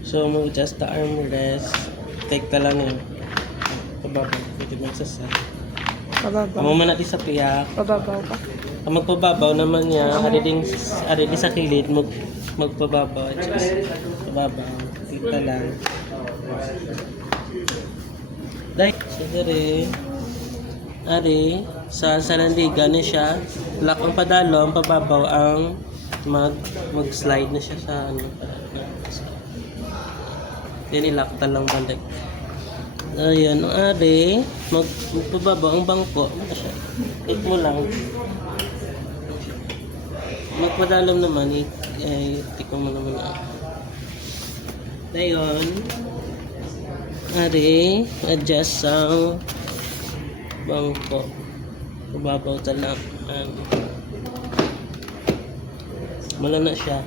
So, mag-adjust the armrest. Take ka lang yun. Pababaw. Pwede magsasa. Pababaw. Amo man natin sa piyak. Pababaw ka. Ang magpababaw naman niya, ari din sa kilid, magpababaw. Adjust. Pababaw. Take ka lang. Dahil, so dari, ari, sa sanandiga na siya, lock ang padalo, ang pababaw ang mag-slide na siya sa ano. Then ilock lang balik. Ayan, ang ari, magpababaw ang bangko. Click mo lang. Magpadalom naman, i-tick mo naman na. Dayon, ari, adjust ang bangko. Pababaw talang. Mala na siya.